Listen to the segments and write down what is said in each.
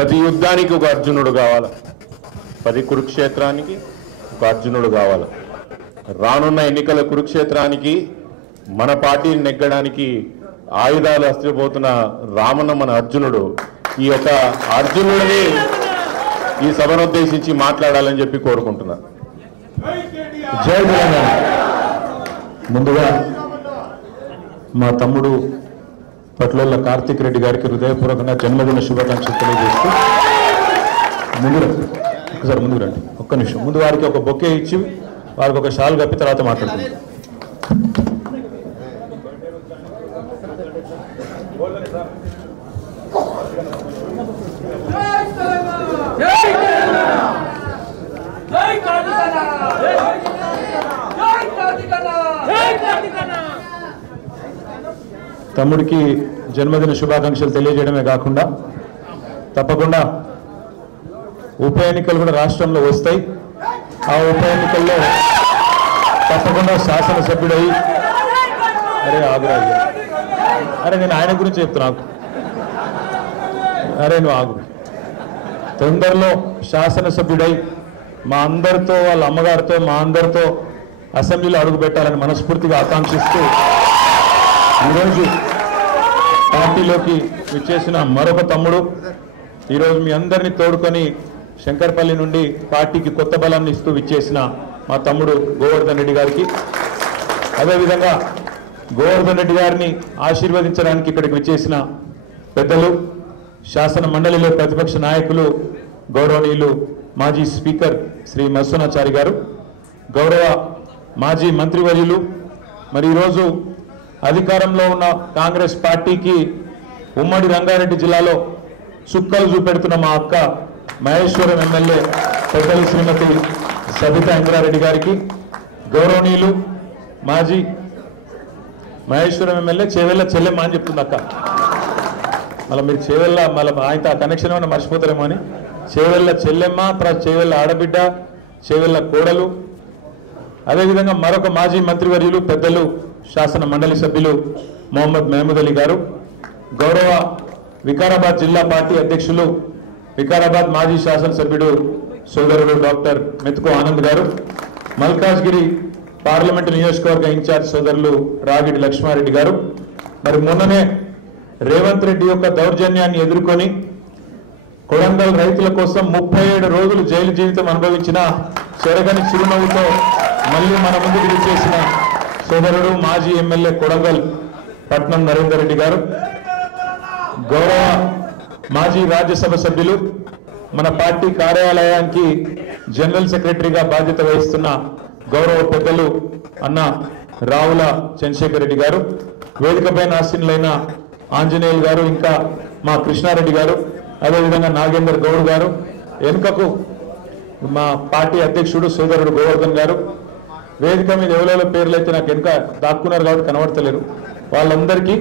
ప్రతి యుద్ధానికి ఒక అర్జునుడు కావాలి, ప్రతి కురుక్షేత్రానికి ఒక అర్జునుడు కావాలి. రానున్న ఎన్నికల కురుక్షేత్రానికి మన పార్టీని నెగ్గడానికి ఆయుధాలు అస్త్రపోతున్న రామన్న మన అర్జునుడు. ఈ యొక్క అర్జునుడిని ఈ సభను ఉద్దేశించి మాట్లాడాలని చెప్పి కోరుకుంటున్నాను. జై తెలంగాణ. ముందుగా మా తమ్ముడు పట్లోళ్ళ కార్తిక్ రెడ్డి గారికి హృదయపూర్వకంగా జన్మదిన శుభాకాంక్షలు తెలియజేస్తూ ముందుకు రండి. ఒక్క నిమిషం ముందు వారికి ఒక బొకే ఇచ్చి వారికి ఒక షాల్ కప్పి తర్వాత మాట్లాడుతున్నాం. తమ్ముడికి జన్మదిన శుభాకాంక్షలు తెలియజేయడమే కాకుండా తప్పకుండా ఉప ఎన్నికలు కూడా రాష్ట్రంలో వస్తాయి. ఆ ఉప ఎన్నికల్లో తప్పకుండా శాసనసభ్యుడై అరే నేను ఆయన గురించి చెప్తున్నాను. అరే నువ్వు ఆగు. తొందరలో శాసనసభ్యుడై మా అందరితో వాళ్ళ అమ్మగారితో మా అందరితో అసెంబ్లీలో అడుగు పెట్టాలని మనస్ఫూర్తిగా ఆకాంక్షిస్తూ ఈరోజు పార్టీలోకి విచ్చేసిన మరొక తమ్ముడు, ఈరోజు మీ అందరినీ తోడుకొని శంకర్పల్లి నుండి పార్టీకి కొత్త బలాన్ని ఇస్తూ విచ్చేసిన మా తమ్ముడు గోవర్ధన్ రెడ్డి గారికి, అదేవిధంగా గోవర్ధన్ రెడ్డి గారిని ఆశీర్వదించడానికి ఇక్కడికి విచ్చేసిన పెద్దలు, శాసన మండలిలో ప్రతిపక్ష నాయకులు, గౌరవనీయులు మాజీ స్పీకర్ శ్రీ మత్స్యనాచారి గారు, గౌరవ మాజీ మంత్రివర్యులు, మరి ఈరోజు అధికారంలో ఉన్న కాంగ్రెస్ పార్టీకి ఉమ్మడి రంగారెడ్డి జిల్లాలో చుక్కలు చూపెడుతున్న మా అక్క మహేశ్వరం ఎమ్మెల్యే పెద్దలు శ్రీమతి సబితా ఇంద్రారెడ్డి గారికి, గౌరవనీయులు మాజీ మహేశ్వరం ఎమ్మెల్యే చేవెళ్ళ చెల్లెమ్మ అని చెప్తుంది అక్క. మళ్ళీ మీరు చేవెళ్ళ మళ్ళీ ఆయన కనెక్షన్ ఏమైనా మర్చిపోతారేమో అని, చేవెళ్ళ చెల్లెమ్మ, చేవెళ్ళ ఆడబిడ్డ, చేవెళ్ళ కోడలు, అదేవిధంగా మరొక మాజీ మంత్రివర్యులు పెద్దలు శాసన మండలి సభ్యులు మొహమ్మద్ మహమూద్ అలీ గారు, గౌరవ వికారాబాద్ జిల్లా పార్టీ అధ్యక్షులు, వికారాబాద్ మాజీ శాసనసభ్యుడు సోదరుడు డాక్టర్ మెతుకు ఆనంద్ గారు, మల్కాజ్గిరి పార్లమెంటు నియోజకవర్గ ఇన్ఛార్జ్ సోదరులు రాగిడి లక్ష్మారెడ్డి గారు, మరి మొన్ననే రేవంత్ రెడ్డి యొక్క దౌర్జన్యాన్ని ఎదుర్కొని కొడంగల్ రైతుల కోసం 37 రోజులు జైలు జీవితం అనుభవించిన చెరగని చిరునవ్వుతో మళ్ళీ మన ముందుకు విచ్చేసిన సోదరుడు మాజీ ఎమ్మెల్యే కొడంగల్ పట్నం నరేందర్ రెడ్డి గారు, గౌరవ మాజీ రాజ్యసభ సభ్యులు, మన పార్టీ కార్యాలయానికి జనరల్ సెక్రటరీగా బాధ్యత వహిస్తున్న గౌరవ పెద్దలు అన్న రావుల చంద్రశేఖర్ రెడ్డి గారు, వేదికపైన ఆసీనులైన ఆంజనేయులు గారు, ఇంకా మా కృష్ణారెడ్డి గారు, అదేవిధంగా నాగేందర్ గౌడ్ గారు, వెనుకకు మా పార్టీ అధ్యక్షుడు సోదరుడు గోవర్ధన్ గారు, వేదిక మీద ఎవరెవరో పేర్లు అయితే నాకు వెనుక దాక్కున్నారు కాబట్టి కనబడతలేరు, వాళ్ళందరికీ,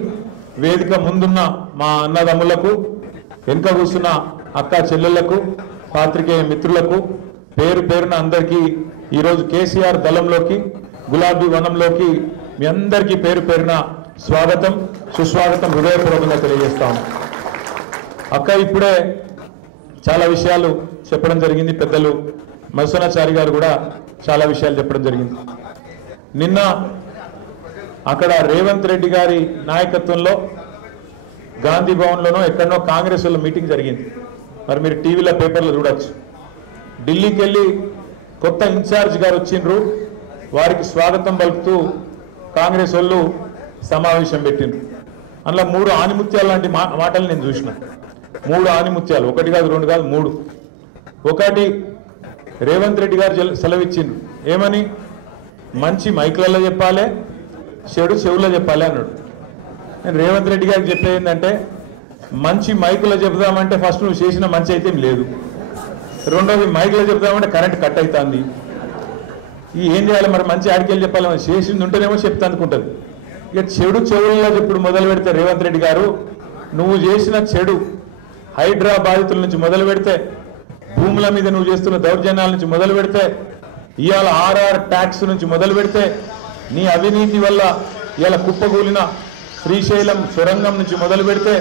వేదిక ముందున్న మా అన్నదమ్ములకు, వెనుక కూర్చున్న అక్క చెల్లెళ్లకు, పాత్రికేయ మిత్రులకు పేరు పేరున అందరికీ ఈరోజు కేసీఆర్ దళంలోకి, గులాబీ వనంలోకి మీ అందరికీ పేరు పేరున స్వాగతం సుస్వాగతం హృదయపూర్వకంగా తెలియజేస్తాం. అక్క ఇప్పుడే చాలా విషయాలు చెప్పడం జరిగింది, పెద్దలు మత్స్యనాచారి గారు కూడా చాలా విషయాలు చెప్పడం జరిగింది. నిన్న అక్కడ రేవంత్ రెడ్డి గారి నాయకత్వంలో గాంధీ భవన్లోనో ఎక్కడనో కాంగ్రెస్ వాళ్ళ మీటింగ్ జరిగింది. మరి మీరు టీవీలో పేపర్లో చూడొచ్చు. ఢిల్లీకి వెళ్ళి కొత్త ఇన్ఛార్జ్ గారు వచ్చిండ్రు, వారికి స్వాగతం పలుకుతూ కాంగ్రెస్ వాళ్ళు సమావేశం పెట్టిండ్రు. అందులో 3 ఆనిముత్యాలు లాంటి మాటలు నేను చూసిన. 3 ఆనిముత్యాలు, 1 కాదు 2 కాదు 3. ఒకటి రేవంత్ రెడ్డి గారు సెలవిచ్చిండ్రు, ఏమని, మంచి మైకులలో చెప్పాలి, చెడు చెవుల్లో చెప్పాలి అన్నాడు. నేను రేవంత్ రెడ్డి గారికి చెప్పేది ఏంటంటే, మంచి మైకులో చెప్దామంటే ఫస్ట్ నువ్వు చేసిన మంచి అయితే లేదు, రెండోది మైకులో చెప్దామంటే కరెంట్ కట్ అవుతుంది, ఏం చేయాలి మరి, మంచి ఆడికెళ్ళి చెప్పాలి, మరి చేసింది ఉంటేనేమో చెప్తా అనుకుంటుంది. ఇక చెడు చెవుల్లో చెప్పుడు మొదలు పెడితే రేవంత్ రెడ్డి గారు, నువ్వు చేసిన చెడు హైడ్రా బాధితుల నుంచి మొదలు పెడితే, భూముల మీద నువ్వు చేస్తున్న దౌర్జన్యాల నుంచి మొదలు పెడితే, ఇవాళ RR ట్యాక్స్ నుంచి మొదలు పెడితే, నీ అవినీతి వల్ల ఇవాళ కుప్పగూలిన శ్రీశైలం సొరంగం నుంచి మొదలు పెడితే,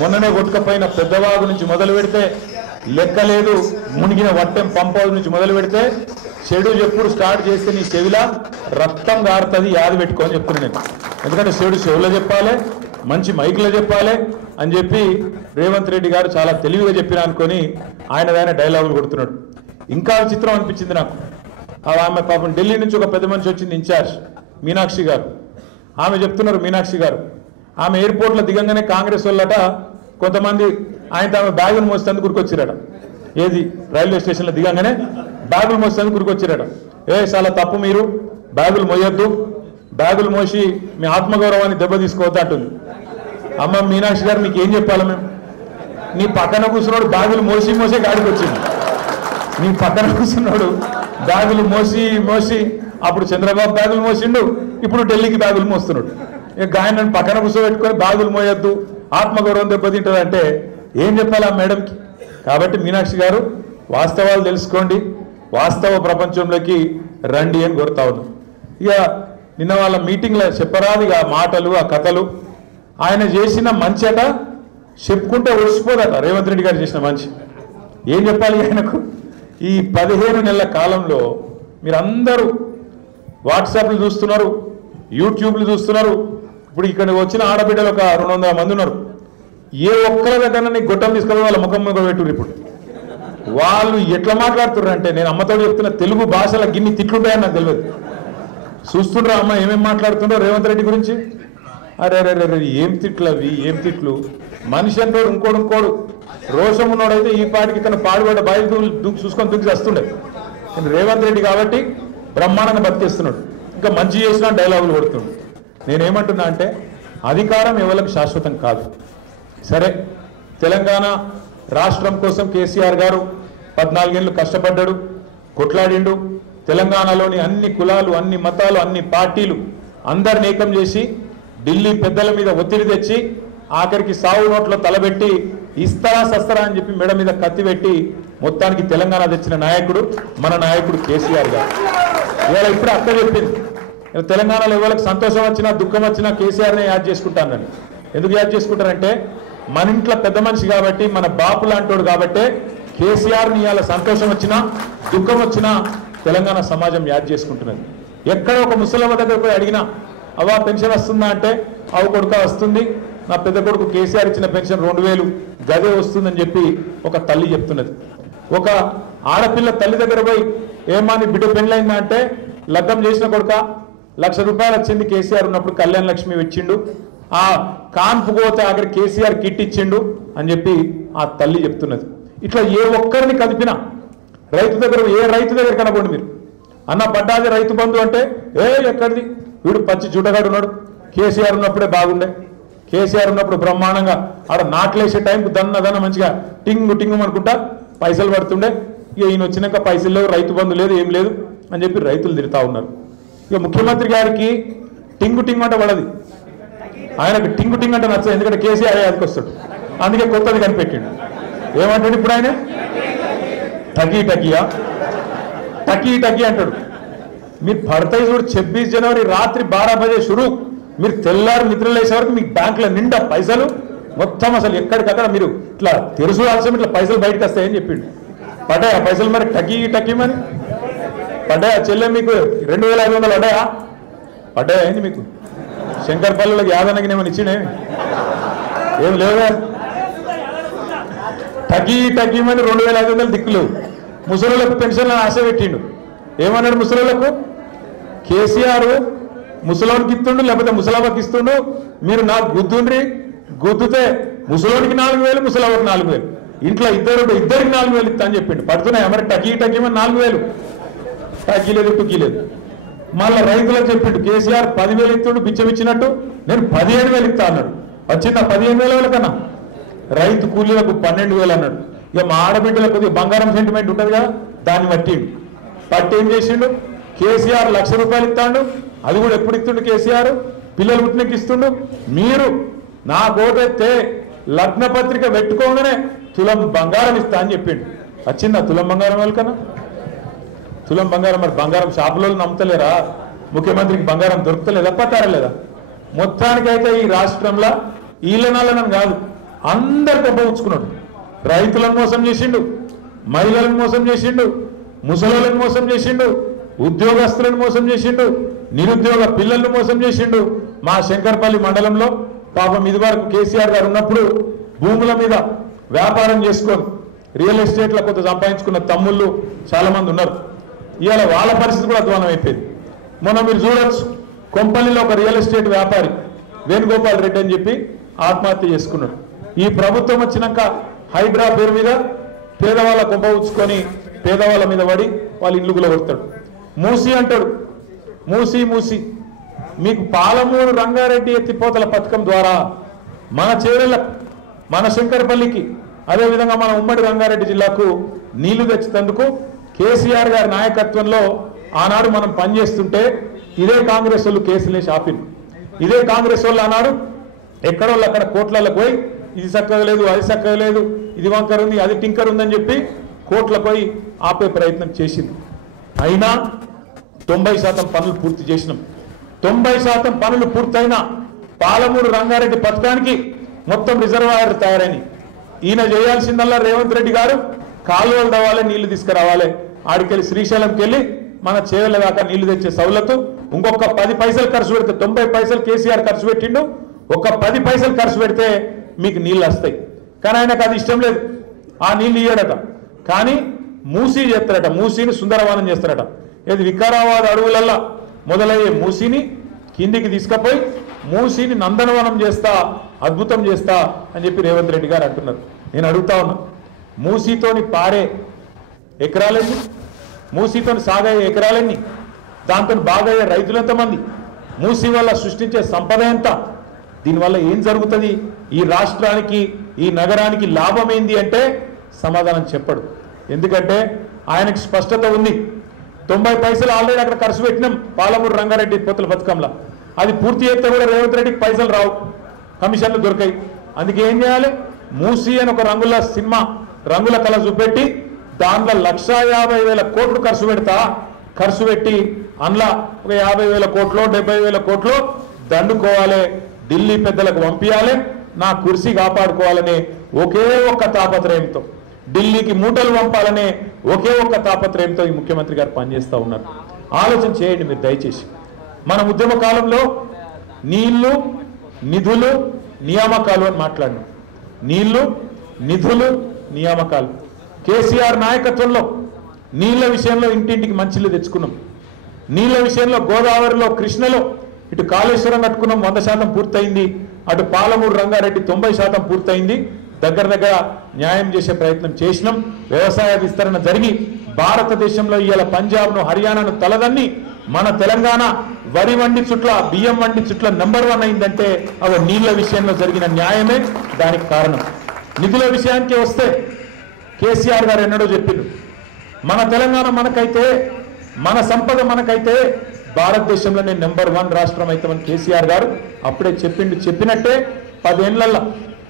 మొన్ననే కొట్టుకపోయిన పెద్దవాగు నుంచి మొదలు పెడితే లెక్కలేదు, మునిగిన వట్టెం పంప్ హౌస్ నుంచి మొదలు పెడితే షెడ్యూల్ ఎప్పుడు స్టార్ట్ చేస్తే నీ చెవిలా రక్తం గారుతుంది, యాది పెట్టుకోని చెప్తున్నాను నేను. ఎందుకంటే చెవులో చెప్పాలి, మంచి మైక్లో చెప్పాలి అని చెప్పి రేవంత్ రెడ్డి గారు చాలా తెలివిగా చెప్పిన అనుకొని ఆయన డైలాగులు కొడుతున్నాడు. ఇంకా చిత్రం అనిపించింది నాకు. ఆమె పాపం ఢిల్లీ నుంచి ఒక పెద్ద మనిషి వచ్చింది, ఇన్ఛార్జ్ మీనాక్షి గారు. ఆమె చెప్తున్నారు, మీనాక్షి గారు ఆమె ఎయిర్పోర్ట్లో దిగంగానే కాంగ్రెస్ వాళ్ళట కొంతమంది ఆయన ఆమె బ్యాగులు మోసేందుకు గురికొచ్చిరట. ఏది రైల్వే స్టేషన్లో దిగంగానే బ్యాగులు మోసేందుకు గురికొచ్చిరట. చాలా తప్పు, మీరు బ్యాగులు మోయొద్దు, బ్యాగులు మోసి మీ ఆత్మగౌరవాన్ని దెబ్బతీసుకోవద్దు అంటుంది. అమ్మ మీనాక్షి గారు మీకు ఏం చెప్పాలి మేము? నీ పక్కన కూర్చున్నాడు బ్యాగులు మోసే గాడికి వచ్చింది. నీ పక్కన కూర్చున్నాడు బ్యాగులు మోసి అప్పుడు చంద్రబాబు బ్యాగులు మోసిండు, ఇప్పుడు ఢిల్లీకి బ్యాగులు మోస్తున్నాడు. ఇక ఆయన నన్ను పక్కన కూర్చోబెట్టుకొని బ్యాగులు మోయొద్దు, ఆత్మగౌరవం దెబ్బతింటుంది అంటే ఏం చెప్పాలి ఆ మేడంకి? కాబట్టి మీనాక్షి గారు వాస్తవాలు తెలుసుకోండి, వాస్తవ ప్రపంచంలోకి రండి అని కోరుతా ఉన్నాం. ఇక నిన్న వాళ్ళ మీటింగ్లో చెప్పరాదు ఆ మాటలు, ఆ కథలు. ఆయన చేసిన మంచి అట చెప్పుకుంటే ఒడిసిపోదట. రేవంత్ రెడ్డి గారు చేసిన మంచి ఏం చెప్పాలి ఆయనకు? ఈ 15 నెలల కాలంలో మీరందరూ వాట్సాప్లు చూస్తున్నారు, యూట్యూబ్లు చూస్తున్నారు. ఇప్పుడు ఇక్కడ వచ్చిన ఆడబిడ్డలు ఒక 200 మంది ఉన్నారు. ఏ ఒక్కరి దగ్గర నీ గొట్టం తీసుకొని వాళ్ళ ముఖం మీద పెట్టురు. ఇప్పుడు వాళ్ళు ఎట్లా మాట్లాడుతున్నారు అంటే, నేను అమ్మతో చెప్తున్న తెలుగు భాషలో గిన్ని తిట్లుంటాయని నాకు తెలియదు. చూస్తుండ్రా అమ్మ ఏమేమి మాట్లాడుతుండ్రో రేవంత్ రెడ్డి గురించి. అరే ఏం తిట్లు అవి, ఏం తిట్లు! మనిషి అంటాడు ఇంకోడు రోషం ఉన్నాడైతే ఈ పాటికి తన పాడుబడ్డ బాయిలు చూసుకొని దుక్కి వస్తుండే. రేవంత్ రెడ్డి కాబట్టి బ్రహ్మాండంగా బతికేస్తున్నాడు, ఇంకా మంచి చేసిన డైలాగులు కొడుతున్నాడు. నేనేమంటున్నా అంటే, అధికారం ఎవరికి శాశ్వతం కాదు. సరే, తెలంగాణ రాష్ట్రం కోసం కేసీఆర్ గారు 14 ఏళ్ళు కష్టపడ్డాడు, కొట్లాడిండు. తెలంగాణలోని అన్ని కులాలు, అన్ని మతాలు, అన్ని పార్టీలు అందరిని ఏకం చేసి ఢిల్లీ పెద్దల మీద ఒత్తిడి తెచ్చి ఆఖరికి సావు నోట్లో తలబెట్టి ఇస్తారా సస్తారా అని చెప్పి మెడ మీద కత్తి పెట్టి మొత్తానికి తెలంగాణ తెచ్చిన నాయకుడు మన నాయకుడు కేసీఆర్ గారు. ఇవాళ ఇప్పుడు అక్క చెప్పింది, తెలంగాణలో ఎవరికి సంతోషం వచ్చినా దుఃఖం వచ్చినా కేసీఆర్నే యాద్ చేసుకుంటానని. ఎందుకు యాద్ చేసుకుంటారంటే, మన ఇంట్లో పెద్ద మనిషి కాబట్టి, మన బాపు లాంటోడు కాబట్టే కేసీఆర్ని ఇవాళ సంతోషం వచ్చినా దుఃఖం వచ్చినా తెలంగాణ సమాజం యాద్ చేసుకుంటున్నది. ఎక్కడ ఒక ముసలమ్మ దగ్గర పోయి అడిగినా అవా పెన్షన్ వస్తుందా అంటే, అవు కొడుక వస్తుంది, నా పెద్ద కొడుకు కేసీఆర్ ఇచ్చిన పెన్షన్ 2000 గదే వస్తుందని చెప్పి ఒక తల్లి చెప్తున్నది. ఒక ఆడపిల్ల తల్లి దగ్గర పోయి ఏమా నీ బిడ్డ పెళ్ళైందా అంటే, లగ్గం చేసిన కొడుక 1,00,000 రూపాయలు వచ్చింది కేసీఆర్ ఉన్నప్పుడు, కళ్యాణ లక్ష్మి ఇచ్చిండు, ఆ కాన్పు పోతే అక్కడ కేసీఆర్ కిట్ ఇచ్చిండు అని చెప్పి ఆ తల్లి చెప్తున్నది. ఇట్లా ఏ ఒక్కరిని కదిపినా రైతు దగ్గర, ఏ రైతు దగ్గర కనపండి మీరు, అన్న పడ్డాది రైతు బంధు అంటే ఎక్కడిది, వీడు పచ్చి జుడగాడు ఉన్నాడు, కేసీఆర్ ఉన్నప్పుడే బాగుండే, కేసీఆర్ ఉన్నప్పుడు బ్రహ్మాండంగా ఆడ నాట్లేసే టైంకు దన్న మంచిగా టింగు అనుకుంటా పైసలు పడుతుండే. ఇక ఈయన వచ్చినాక పైసలు లేవు, రైతు బంధు లేదు, ఏం లేదు అని చెప్పి రైతులు తిరుగుతా ఉన్నారు. ఇక ముఖ్యమంత్రి గారికి టింగు అంటే పడది, ఆయనకు టింగు అంటే నచ్చదు. ఎందుకంటే కేసీఆర్ యాదకి వస్తాడు, అందుకే కొత్తది కనిపెట్టిండు. ఏమంటాడు ఇప్పుడు ఆయన? టకీ అంటాడు. మీరు పడతాయి చూడు, 26 జనవరి రాత్రి 12 బజే షురు, మీరు తెల్లారు నిద్రలు వేసే వరకు మీకు బ్యాంకులో నిండా పైసలు మొత్తం అసలు ఎక్కడికక్కడ మీరు ఇట్లా తెరుసు ఆల్సం ఇట్లా పైసలు బయటకు వస్తాయని చెప్పిండు. పడ్డాయా పైసలు మరి? టకీ మరి పడ్డాయా? చెల్లె మీకు 2500 పడ్డాయా ఏంది మీకు? శంకర్పల్లిలోకి యాదనకి ఏమైనా ఇచ్చిండే? ఏం లేవుగా. టకీ మరి 2500 దిక్కులేవు. ముసలోళ్ళకు పెన్షన్లను ఆశ పెట్టిండు. ఏమన్నాడు ముసలోళ్ళకు? కేసీఆర్ ముసలోనికి ఇస్తుండు, లేకపోతే ముసలాబాకి ఇస్తుండు, మీరు నాకు గుద్దుండ్రి, గుద్దుతే ముసలోనికి 4000, ముసలాబాకి 4000, ఇంట్లో ఇద్దరికి 4000 ఇస్తా అని చెప్పిండు. పడుతున్నాయి మరి టకీ మరి 4000? టకీ లేదు, టుకీ లేదు. మళ్ళీ రైతులకు చెప్పిండు, కేసీఆర్ 10,000 ఇస్తుండు బిచ్చం ఇచ్చినట్టు, నేను 15,000 ఇస్తా అన్నాడు. వచ్చిందా 15,000 కన్నా? రైతు కూలీలకు 12,000 అన్నాడు. ఇక మా ఆడబిడ్డలకు కొద్దిగా బంగారం సెంటిమెంట్ ఉంటుంది కదా, దాన్ని పట్టి ఏం చేసిండు? కేసీఆర్ 1,00,000 రూపాయలు ఇస్తాడు, అది కూడా ఎప్పుడు ఇస్తుండు కేసీఆర్? పిల్లలు పుట్టినకి ఇస్తుండు. మీరు నా ఓటెత్తే లగ్న పత్రిక పెట్టుకోగానే తులం బంగారం ఇస్తా అని చెప్పిండు. వచ్చిందా తులం బంగారం వాళ్ళకన్నా? తులం బంగారం మరి బంగారం షాపులో నమ్ముతలేరా? ముఖ్యమంత్రికి బంగారం దొరుకుతలేదా? పట్టారా లేదా? మొత్తానికైతే ఈ రాష్ట్రంలో ఈలనాలనని కాదు, అందరు దెబ్బవుచ్చుకున్నాడు. రైతులను మోసం చేసిండు, మహిళలను మోసం చేసిండు, ముసలోళ్ళను మోసం చేసిండు, ఉద్యోగస్తులను మోసం చేసిండు, నిరుద్యోగ పిల్లలను మోసం చేసిండు. మా శంకర్పల్లి మండలంలో పాపం ఇది వరకు కేసీఆర్ గారు ఉన్నప్పుడు భూముల మీద వ్యాపారం చేసుకొని రియల్ ఎస్టేట్లో కొంత సంపాదించుకున్న తమ్ముళ్ళు చాలా మంది ఉన్నారు. ఇవాళ వాళ్ళ పరిస్థితి కూడా అధ్వానం అయిపోయింది. మొన్న మీరు చూడొచ్చు, కొంపల్లిలో ఒక రియల్ ఎస్టేట్ వ్యాపారి వేణుగోపాల్ రెడ్డి అని చెప్పి ఆత్మహత్య చేసుకున్నాడు. ఈ ప్రభుత్వం వచ్చినాక హైడ్రా పేరు మీద పేదవాళ్ళ కొంప ఉంచుకొని పేదవాళ్ళ మీద పడి వాళ్ళ ఇల్లు గులగొడతాడు. మూసి అంటాడు, మూసి మూసి. మీకు పాలమూరు రంగారెడ్డి ఎత్తిపోతల పథకం ద్వారా మన చేరెళ్లకు, మన శంకరపల్లికి, అదేవిధంగా మన ఉమ్మడి రంగారెడ్డి జిల్లాకు నీళ్లు తెచ్చేందుకు కేసీఆర్ గారి నాయకత్వంలో ఆనాడు మనం పనిచేస్తుంటే ఇదే కాంగ్రెస్ వాళ్ళు కేసులే షాపింగ్. ఇదే కాంగ్రెస్ వాళ్ళు ఆనాడు ఎక్కడోళ్ళు అక్కడ కోట్లకు పోయి ఇది చక్కగా లేదు, అది చక్కగా లేదు, ఇది వంకర్ ఉంది, అది టింకర్ ఉందని చెప్పి కోట్లకు పోయి ఆపే ప్రయత్నం చేసింది. అయినా 90% పనులు పూర్తి చేసినాం. 90% పనులు పూర్తయినా పాలమూరు రంగారెడ్డి పథకానికి మొత్తం రిజర్వాయర్ తయారైంది. ఈయన చేయాల్సిందల్లా రేవంత్ రెడ్డి గారు కాలువలు తవ్వాలి, నీళ్లు తీసుకురావాలి. ఆడికెళ్ళి శ్రీశైలంకి వెళ్ళి మన చేవెళ్ళ దాకా నీళ్లు తెచ్చే సౌలతు ఇంకొక 10 పైసలు ఖర్చు పెడితే, 90 పైసలు కేసీఆర్ ఖర్చు పెట్టిండు, ఒక 10 పైసలు ఖర్చు పెడితే మీకు నీళ్ళు వస్తాయి. కానీ ఆయనకు అది ఇష్టం లేదు, ఆ నీళ్ళు ఇయ్యడట. కానీ మూసీ చేస్తారట, మూసీని సుందరవనం చేస్తారట. ఇది వికారాబాద్ అడవులల్లా మొదలయ్యే మూసీని కిందికి తీసుకుపోయి మూసీని నందనవనం చేస్తా, అద్భుతం చేస్తా అని చెప్పి రేవంత్ రెడ్డి గారు అంటున్నారు. నేను అడుగుతా ఉన్నా, మూసీతోని పారే ఎకరాలెన్ని, మూసీతోని సాగయ్యే ఎకరాలెన్ని, దాంతో బాగయ్యే రైతులు ఎంతమంది, మూసీ వల్ల సృష్టించే సంపద ఎంత, దీనివల్ల ఏం జరుగుతుంది, ఈ రాష్ట్రానికి ఈ నగరానికి లాభం ఏంది అంటే సమాధానం చెప్పడు. ఎందుకంటే ఆయనకు స్పష్టత ఉంది. 90 పైసలు ఆల్రెడీ అక్కడ ఖర్చు పెట్టినాం పాలమూరు రంగారెడ్డి పోతల పథకంలో. అది పూర్తి చేస్తే కూడా రేవంత్ రెడ్డికి పైసలు రావు, కమిషన్లు దొరికాయి. అందుకే ఏం చేయాలి, మూసీ అని ఒక రంగుల సినిమా, రంగుల కళ చూపెట్టి దాంట్లో 1,50,000 కోట్లు ఖర్చు పెట్టి అందులో ఒక 50,000 కోట్లు 70,000 కోట్లు దండుకోవాలి, ఢిల్లీ పెద్దలకు పంపించాలి, నా కుర్సీ కాపాడుకోవాలనే ఒకే ఒక్క తాపత్రయంతో, ఢిల్లీకి మూటలు పంపాలనే ఒకే ఒక్క తాపత్రయంతో ఈ ముఖ్యమంత్రి గారు పనిచేస్తూ ఉన్నారు. ఆలోచన చేయండి మీరు దయచేసి. మన ఉద్యమ కాలంలో నీళ్లు, నిధులు, నియామకాలు అని మాట్లాడినాం. నీళ్లు, నిధులు, నియామకాలు. కేసీఆర్ నాయకత్వంలో నీళ్ల విషయంలో ఇంటింటికి మంచిలు తెచ్చుకున్నాం. నీళ్ల విషయంలో గోదావరిలో, కృష్ణలో ఇటు కాళేశ్వరం కట్టుకున్నాం, 100% పూర్తయింది. అటు పాలమూరు రంగారెడ్డి 90% పూర్తయింది. దగ్గర న్యాయం చేసే ప్రయత్నం చేసినాం. వ్యవసాయ విస్తరణ జరిగి భారతదేశంలో ఇవాళ పంజాబ్ను, హర్యానాను తలదన్ని మన తెలంగాణ వరి వండి చుట్ల, బియ్యం వండి చుట్ల నంబర్ 1 అయిందంటే అవి నీళ్ల విషయంలో జరిగిన న్యాయమే దానికి కారణం. నిధుల విషయానికి వస్తే కేసీఆర్ గారు ఎన్నడో చెప్పిండు, మన తెలంగాణ మనకైతే, మన సంపద మనకైతే భారతదేశంలోనే నెంబర్ 1 రాష్ట్రం అవుతామని కేసీఆర్ గారు అప్పుడే చెప్పిండు. చెప్పినట్టే 10 ఏళ్లలో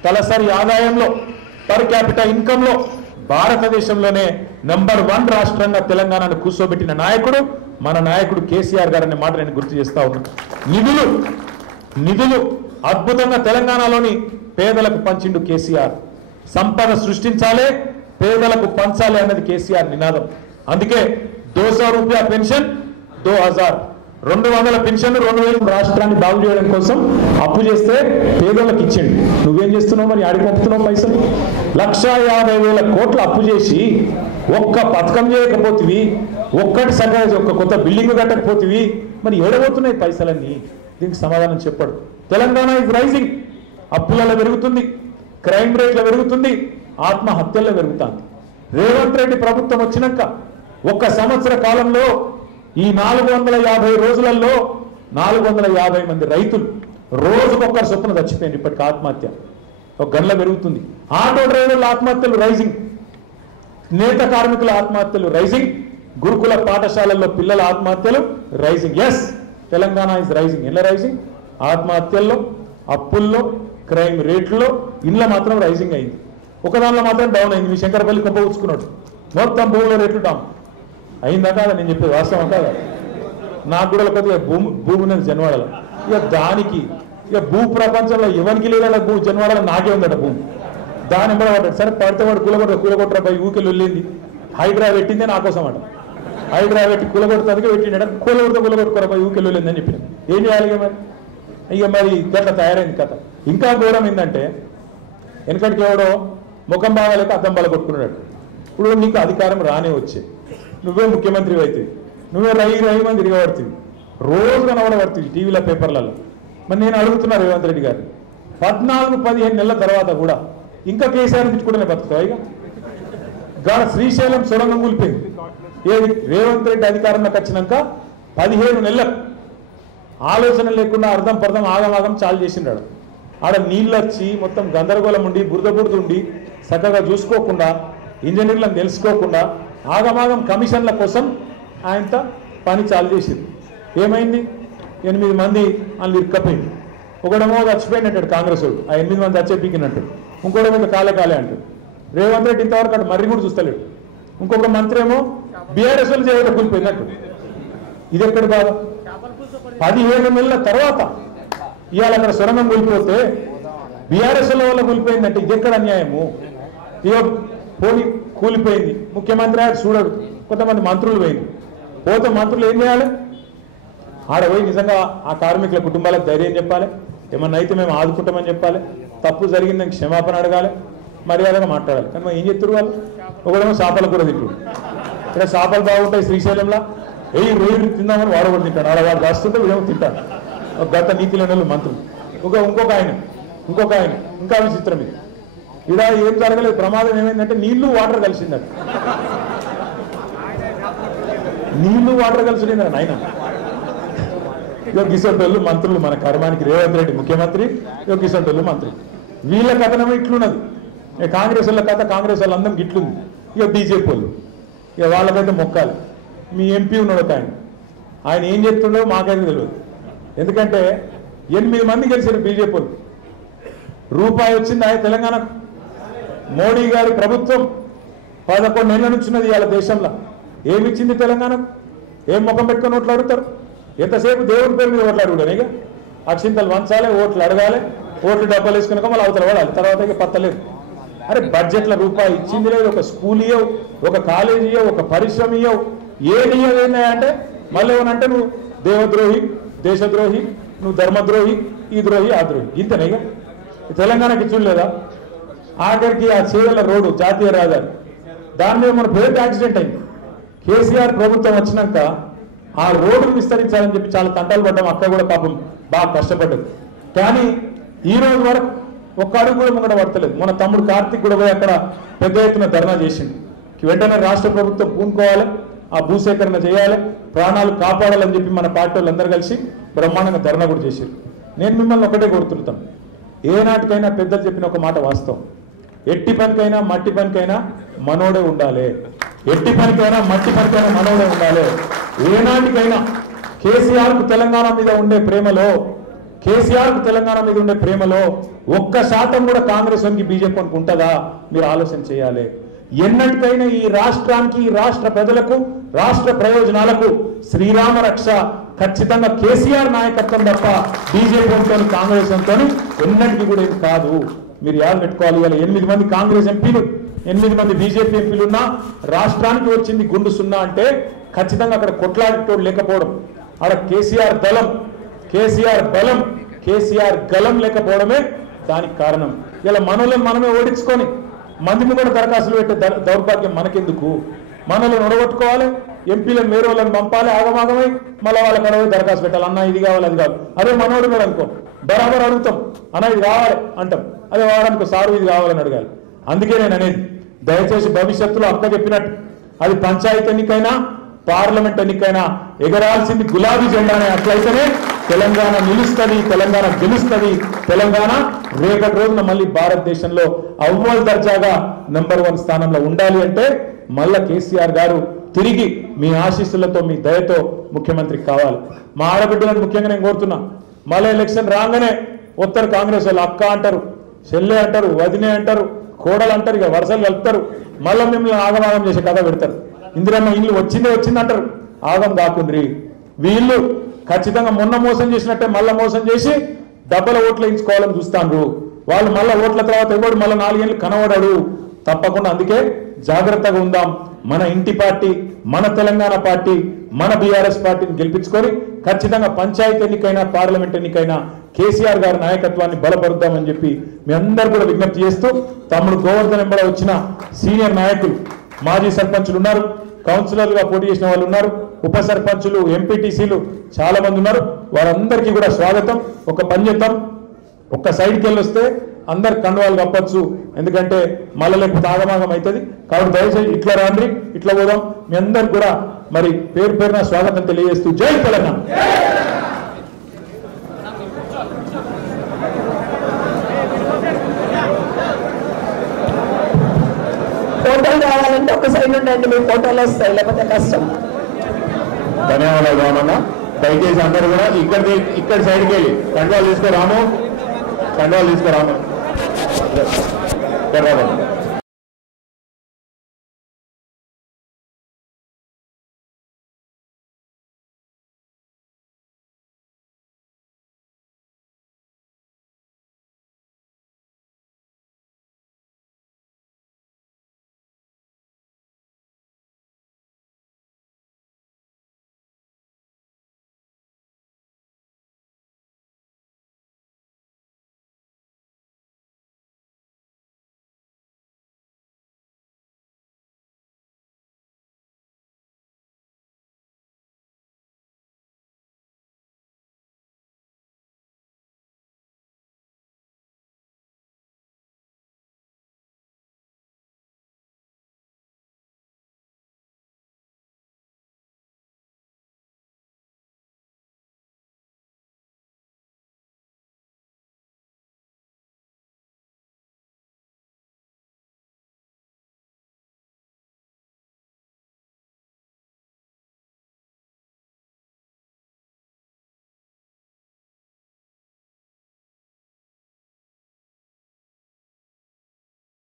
తలసరి ఆదాయంలో, పర్ క్యాపిటల్ ఇన్కంలో భారతదేశంలోనే నెంబర్ 1 రాష్ట్రంగా తెలంగాణను కూర్చోబెట్టిన నాయకుడు మన నాయకుడు కేసీఆర్ గారు అనే మాట నేను గుర్తు చేస్తా ఉన్నాను. నిధులు అద్భుతంగా తెలంగాణలోని పేదలకు పంచిండు కేసీఆర్. సంపద సృష్టించాలి, పేదలకు పంచాలి అన్నది కేసీఆర్ నినాదం. అందుకే 200 రూపాయ పెన్షన్ 2000, 200 పెన్షన్ 2000 రాష్ట్రాన్ని బాగు చేయడం కోసం అప్పు చేస్తే పేదలకు ఇచ్చిండు. నువ్వేం చేస్తున్నావు మరి, ఆడికి పంపుతున్నావు పైసలు? 1,50,000 కోట్లు అప్పు చేసి ఒక్క పథకం చేయకపోతివి, ఒక్కటి సగం ఒక్క కొత్త బిల్డింగ్ కట్టకపోతివి, మరి ఏడబోతున్నాయి పైసలన్నీ? దీనికి సమాధానం చెప్పాడు. తెలంగాణ ఇస్ రైజింగ్, అప్పులలో పెరుగుతుంది, క్రైమ్ రేట్లో పెరుగుతుంది, ఆత్మహత్యల్లో పెరుగుతుంది. రేవంత్ రెడ్డి ప్రభుత్వం వచ్చినాక 1 సంవత్సర కాలంలో ఈ 450 రోజులలో 450 మంది రైతులు రోజుకొకరు చొప్పున చచ్చిపోయింది. ఇప్పటికి ఆత్మహత్య ఒక గంటల పెరుగుతుంది. ఆటో డ్రైవర్ల ఆత్మహత్యలు రైజింగ్, నేత కార్మికుల ఆత్మహత్యలు రైజింగ్, గురుకుల పాఠశాలల్లో పిల్లల ఆత్మహత్యలు rising. Yes, Telangana is rising. ఎలా రైజింగ్? ఆత్మహత్యల్లో, అప్పుల్లో, క్రైమ్ రేట్లో, ఇండ్ల మాత్రం రైజింగ్ అయింది. ఒక దానిలో మాత్రం డౌన్ అయింది. మీ శంకరపల్లి కొంప ఉంచుకున్నాడు, మొత్తం భూముల రేట్లు డౌన్ అయిందా కాదా? నేను చెప్పేది వాస్తవం కాదా? నాకు కూడా కొద్దిగా భూమి ఉన్నది జన్వాడలో. ఇక దానికి ఇక భూ ప్రపంచంలో ఎవరికి లేదా భూ జన్వాడలో నాకే ఉందట భూమి. దాని ఎంబడ పడ్డాడు. సరే పడితే వాడు కూలగొట్టరా పోయి ఊకెళ్ళి వెళ్ళింది. హైడ్రా పెట్టిందే నా కోసం అట. హైడ్రా పెట్టి కూలగొడుతుందిగా పెట్టిండ కూలగొట్టుకోరా పోయి ఊకెళ్ళి వెళ్ళింది అని చెప్పిన. ఏం చేయాలి ఇక మరి గట్ల తయారైంది కథ. ఇంకా ఘోరం ఏంటంటే వెనకటికి ఎవడో ముఖం బాగాలేక అద్దం బాగా కొట్టుకున్నాడు. ఇప్పుడు నీకు అధికారం రానే వచ్చే నువ్వే ముఖ్యమంత్రి అవుతుంది, నువ్వే రై మంది తిరగబడుతుంది, రోజు కనబడబడుతుంది టీవీలో పేపర్లలో. మరి నేను అడుగుతున్నా రేవంత్ రెడ్డి గారు 14-15 నెలల తర్వాత కూడా ఇంకా కేసీఆర్ తిట్టుకుంటూనే బతుకుతావు. ఇక శ్రీశైలం సొరంగం కూలిపోయింది. ఏది రేవంత్ రెడ్డి అధికారంలోకి వచ్చినాక 17 నెలలకు ఆలోచన లేకుండా అర్థం పర్థం ఆగమాగం చాలు చేసిండాడు. ఆడ నీళ్ళు వచ్చి మొత్తం గందరగోళం ఉండి బురద ఉండి చక్కగా చూసుకోకుండా ఇంజనీర్లను తెలుసుకోకుండా ఆగమాగం కమిషన్ల కోసం ఆయనతో పని చాలు చేసింది. ఏమైంది? 8 మంది వాళ్ళు ఇరుక్కపోయింది. ఒకడేమో చచ్చిపోయినట్టాడు కాంగ్రెస్ వాడు, ఆ 8 మంది చచ్చిపోయినట్టు. ఇంకోటేమో కాలే అంటాడు. రేవంత్ రెడ్డి ఇంతవరకు అటు మర్రి కూడా చూస్తలేడు. ఇంకొక మంత్రి ఏమో బీఆర్ఎస్ వాళ్ళు చేయడం కూలిపోయినట్టు. ఇది ఎక్కడ బాధ? 17 నెలల తర్వాత ఇవాళ అక్కడ సొరంగం కూలిపోతే బీఆర్ఎస్ వల్ల కూలిపోయిందంటే ఇది ఎక్కడ అన్యాయము? ఇక పోనీ కూలిపోయింది, ముఖ్యమంత్రి ఆయన చూడడు, కొంతమంది మంత్రులు పోయింది. పోతే మంత్రులు ఏం చేయాలి? ఆడ పోయి నిజంగా ఆ కార్మికుల కుటుంబాలకు ధైర్యం చెప్పాలి, ఏమన్నా అయితే మేము ఆదుకుంటామని చెప్పాలి, తప్పు జరిగిందని క్షమాపణ అడగాలి, మర్యాదగా మాట్లాడాలి. కానీ ఏం చెప్తారు వాళ్ళు? ఒకడేమో చేపలు కూడా తింటాడు. ఇక్కడ చేపలు బాగుంటాయి శ్రీశైలంలో, రోజు తిందామని వాడు కూడా తింటాడు. ఆడ వాడు రాస్తుంటే వీడేమో తింటాడు. గత నీతి లేని మంత్రులు. ఇంకొక ఆయన ఇంకా విచిత్రం ఇది. ఇలా ఏం జరగలేదు. ప్రమాదం ఏమైందంటే నీళ్లు వాటర్ కలిసిందట. నీళ్లు వాటర్ కలిసింది ఆయన. గిసొంటోళ్ళు మంత్రులు, మన కర్మానికి రేవంత్ రెడ్డి ముఖ్యమంత్రి, గిసొంటోళ్ళు మంత్రులు. వీళ్ళ కథనం ఇట్లున్నది. కాంగ్రెస్ వాళ్ళ కథ, కాంగ్రెస్ వాళ్ళ అందరం ఇట్లుంది. ఇక బీజేపీ వాళ్ళు ఇక వాళ్ళకైతే మొక్కాలి. మీ ఎంపీ ఉన్నాడు ఒక ఆయన ఏం చెప్తుండో మాకైతే తెలియదు. ఎందుకంటే 8 మంది గెలిచారు బీజేపీ వాళ్ళు. రూపాయి వచ్చింది ఆయన తెలంగాణకు. మోడీ గారి ప్రభుత్వం 11 నెలల నుంచి ఉన్నది ఇవాళ దేశంలో. ఏమిచ్చింది తెలంగాణకు? ఏం ముఖం పెట్టుకొని ఓట్లు అడుగుతారు? ఎంతసేపు దేవుడి పేరు మీద ఓట్లు అడుగుతారు. ఇక అక్షింతలు వంచాలి, ఓట్లు అడగాలి, ఓట్లు డబ్బాలు వేసుకున్నాక మళ్ళీ అవతల పడాలి. తర్వాత ఇక పత్తలేదు. అరే బడ్జెట్ల రూపాయి ఇచ్చింది లేదు. ఒక స్కూల్ ఇవ్వవు, ఒక కాలేజీ ఇవ్వవు, ఒక పరిశ్రమ ఇవ్వవు, ఏది ఇవ్వదేంటే మళ్ళీ ఏమనంటే నువ్వు దేవద్రోహి, దేశద్రోహి, నువ్వు ధర్మద్రోహి, ఈ ద్రోహి, ఆ ద్రోహి. ఇంతనే ఇక తెలంగాణకి చూడలేదా? ఆఖరికి ఆ చేవెళ్ళ రోడ్డు జాతీయ రహదారి, దాని మీద మన పేరు యాక్సిడెంట్ అయింది. కేసీఆర్ ప్రభుత్వం వచ్చినాక ఆ రోడ్డును విస్తరించాలని చెప్పి చాలా తంటాలు పడ్డాం. అక్కడ కూడా పాపం బాగా కష్టపడ్డది. కానీ ఈ రోజు వరకు ఒక్క అడుగు కూడా ముంగట పడతలేదు. మన తమ్ముడు కార్తీక్ కూడా పోయి అక్కడ పెద్ద ఎత్తున ధర్నా చేసిండు. వెంటనే రాష్ట్ర ప్రభుత్వం పూనుకోవాలి, ఆ భూసేకరణ చేయాలి, ప్రాణాలు కాపాడాలని చెప్పి మన పార్టీ వాళ్ళందరూ కలిసి బ్రహ్మాండంగా ధర్నా కూడా చేశారు. నేను మిమ్మల్ని ఒకటే కోరుతుంటాం, ఏనాటికైనా పెద్దలు చెప్పిన ఒక మాట వాస్తవం. ఎట్టి పనికైనా మట్టి పనికైనా మనోడే ఉండాలి. ఎట్టి పనికైనా మట్టి పనికైనా మనోడే ఉండాలి. ఏనాటికైనా కేసీఆర్కు తెలంగాణ మీద ఉండే ప్రేమలో, కేసీఆర్కు తెలంగాణ మీద ఉండే ప్రేమలో 1% కూడా కాంగ్రెస్ వానికి బీజేపీ వానికి ఉంటుందా? మీరు ఆలోచన చేయాలి. ఎన్నటికైనా ఈ రాష్ట్రానికి, ఈ రాష్ట్ర ప్రజలకు, రాష్ట్ర ప్రయోజనాలకు శ్రీరామ రక్ష ఖచ్చితంగా కేసీఆర్ నాయకత్వం తప్ప బీజేపీతో కాంగ్రెస్ తో ఎన్నటికీ కూడా ఇది కాదు. మీరు యాద పెట్టుకోవాలి. ఇవాళ 8 మంది కాంగ్రెస్ ఎంపీలు, 8 మంది బీజేపీ ఎంపీలు ఉన్నా రాష్ట్రానికి వచ్చింది గుండు సున్నా అంటే ఖచ్చితంగా అక్కడ కొట్లాడేటోడు లేకపోవడం, ఆడ కేసీఆర్ దళం, కేసీఆర్ బలం, కేసీఆర్ గలం లేకపోవడమే దానికి కారణం. ఇలా మనోళ్ళని మనమే ఓడించుకొని మందిని కూడా దరఖాస్తులు పెట్టే దౌర్భాగ్యం మనకెందుకు? మనల్ని ఒడగొట్టుకోవాలి, ఎంపీలను వేరే వాళ్ళని పంపాలి, ఆగమాగమై మళ్ళీ వాళ్ళకి అడవి దరఖాస్తు పెట్టాలి. అన్న ఇది కావాలి, అది కావాలి. అదే మనోడు కూడా అనుకో బరాబర్ అడుగుతాం, అన్న ఇది కావాలి అంటాం. అదే వాడనుకో సారు ఇది కావాలని అడగాలి. అందుకే నేను అనేది, దయచేసి భవిష్యత్తులో అక్క చెప్పినట్టు అది పంచాయతీ ఎన్నికైనా పార్లమెంట్ ఎన్నికైనా ఎగరాల్సింది గులాబీ జెండానే. అట్లయితేనే తెలంగాణ నిలుస్తుంది, తెలంగాణ గెలుస్తుంది. తెలంగాణ రేపటి రోజున మళ్ళీ భారతదేశంలో అవ్వల్ దర్జాగా నెంబర్ 1 స్థానంలో ఉండాలి అంటే మళ్ళా కేసీఆర్ గారు తిరిగి మీ ఆశీస్సులతో, మీ దయతో ముఖ్యమంత్రి కావాలి. మా ఆడబిడ్డలను ముఖ్యంగా నేను కోరుతున్నా, మళ్ళీ ఎలక్షన్ రాగానే ఉత్తర కాంగ్రెస్ వాళ్ళు అక్క అంటారు, చెల్లె అంటారు, వదినే అంటారు, కోడలు అంటారు, ఇక వరుసలు కలుపుతారు. మళ్ళీ మిమ్మల్ని ఆగమాగం చేసే కథ పెడతారు. ఇందిరమ్మ ఇల్లు వచ్చింది అంటారు. ఆగం కాకుండ్రి. వీళ్ళు ఖచ్చితంగా మొన్న మోసం చేసినట్టే మళ్ళీ మోసం చేసి డబ్బల ఓట్లు వేయించుకోవాలని చూస్తాండ్రు. వాళ్ళు మళ్ళీ ఓట్ల తర్వాత ఎవడు మళ్ళీ 4 ఏళ్ళు కనబడాడు. తప్పకుండా అందుకే జాగ్రత్తగా ఉందాం. మన ఇంటి పార్టీ, మన తెలంగాణ పార్టీ, మన బీఆర్ఎస్ పార్టీని గెలిపించుకొని ఖచ్చితంగా పంచాయతీ ఎన్నికైనా పార్లమెంట్ ఎన్నికైనా కేసీఆర్ గారి నాయకత్వాన్ని బలపరుద్దామని చెప్పి మీ అందరూ కూడా విజ్ఞప్తి చేస్తూ, తమ్ముడు గోవర్ధన్ వెంబడ వచ్చిన సీనియర్ నాయకులు, మాజీ సర్పంచులు ఉన్నారు, కౌన్సిలర్గా పోటీ చేసిన వాళ్ళు ఉన్నారు, ఉప సర్పంచులు, ఎంపీటీసీలు చాలా మంది ఉన్నారు. వారందరికీ కూడా స్వాగతం. ఒక పని చేద్దాం, ఒక్క సైడ్కి వెళ్ళి వస్తే అందరు కండువాలు కప్పచ్చు, ఎందుకంటే మళ్ళీ లేకపోతే ఆగమాగం అవుతుంది. కాబట్టి దయచేసి ఇట్లా రాండి, ఇట్లా పోదాం. మీ అందరికి కూడా మరి పేరు పేరున స్వాగతం తెలియజేస్తూ జై తెలంగాణ. ఫోటోలు కావాలంటే ఒక సైడ్ ఉండండి, మీ ఫోటోలు వస్తాయి, లేకపోతే కష్టం. ధన్యవాదాలు రామన్న. దయచేసి అందరూ కూడా ఇక్కడ సైడ్కి వెళ్ళి కండువాలు తీసుకురాము, కండువాలు తీసుకురాము.